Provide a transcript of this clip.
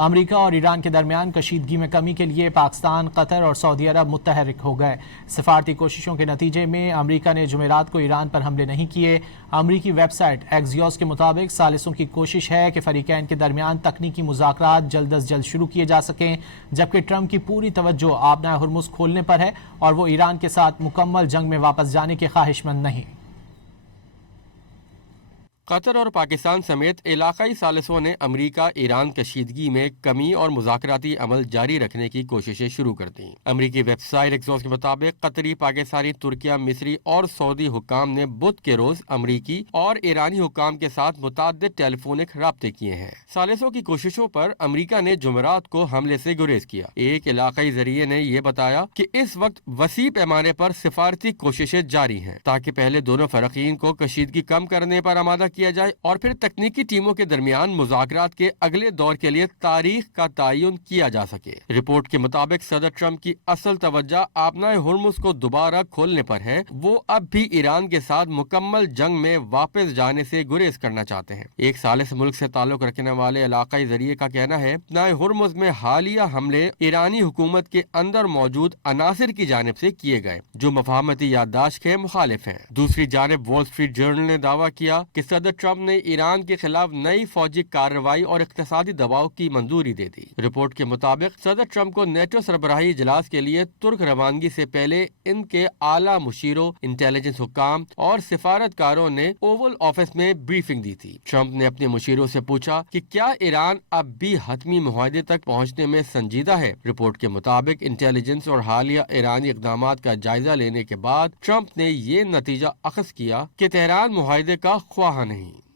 امریکہ اور ایران کے درمیان کشیدگی میں کمی کے لیے پاکستان، قطر اور سعودی عرب متحرک ہو گئے۔ سفارتی کوششوں کے نتیجے میں امریکہ نے جمعرات کو ایران پر حملے نہیں کیے۔ امریکی ویب سائٹ ایکزیوس کے مطابق ثالثوں کی کوشش ہے کہ فریقین کے درمیان تکنیکی مذاکرات جلد از جلد شروع کیے جا سکیں، جبکہ ٹرمپ کی پوری توجہ آبنائے ہرمز کھولنے پر ہے اور وہ ایران کے ساتھ مکمل جنگ میں واپس جانے کے خواہش مند نہیں۔ قطر اور پاکستان سمیت علاقائی ثالثوں نے امریکہ ایران کشیدگی میں کمی اور مذاکراتی عمل جاری رکھنے کی کوششیں شروع کر دیں۔ امریکی ویب سائٹ ایکزوس کے مطابق قطری، پاکستانی، ترکیہ، مصری اور سعودی حکام نے بدھ کے روز امریکی اور ایرانی حکام کے ساتھ متعدد ٹیلی فونک رابطے کیے ہیں۔ ثالثوں کی کوششوں پر امریکہ نے جمعرات کو حملے سے گریز کیا۔ ایک علاقائی ذریعے نے یہ بتایا کہ اس وقت وسیع پیمانے پر سفارتی کوششیں جاری ہیں تاکہ پہلے دونوں فریقین کو کشیدگی کم کرنے پر آمادہ کیا جائے اور پھر تکنیکی ٹیموں کے درمیان مذاکرات کے اگلے دور کے لیے تاریخ کا تعین کیا جا سکے۔ رپورٹ کے مطابق صدر ٹرمپ کی اصل توجہ آبنائے ہرمز کو دوبارہ کھولنے پر ہے۔ وہ اب بھی ایران کے ساتھ مکمل جنگ میں واپس جانے سے گریز کرنا چاہتے ہیں۔ ایک ثالث ملک سے تعلق رکھنے والے علاقائی ذریعے کا کہنا ہے آبنائے ہرمز میں حالیہ حملے ایرانی حکومت کے اندر موجود عناصر کی جانب سے کیے گئے جو مفاہمتی یادداشت کے مخالف ہیں۔ دوسری جانب وال اسٹریٹ جرنل نے دعویٰ کیا کہ صدر ٹرمپ نے ایران کے خلاف نئی فوجی کارروائی اور اقتصادی دباؤ کی منظوری دے دی۔ رپورٹ کے مطابق صدر ٹرمپ کو نیٹو سربراہی اجلاس کے لیے ترک روانگی سے پہلے ان کے اعلیٰ مشیروں، انٹیلیجنس حکام اور سفارتکاروں نے اوول آفس میں بریفنگ دی تھی۔ ٹرمپ نے اپنے مشیروں سے پوچھا کہ کیا ایران اب بھی حتمی معاہدے تک پہنچنے میں سنجیدہ ہے۔ رپورٹ کے مطابق انٹیلیجنس اور حالیہ ایرانی اقدامات کا جائزہ لینے کے بعد ٹرمپ نے یہ نتیجہ اخذ کیا کہ تہران معاہدے کا خواہاں نہیں۔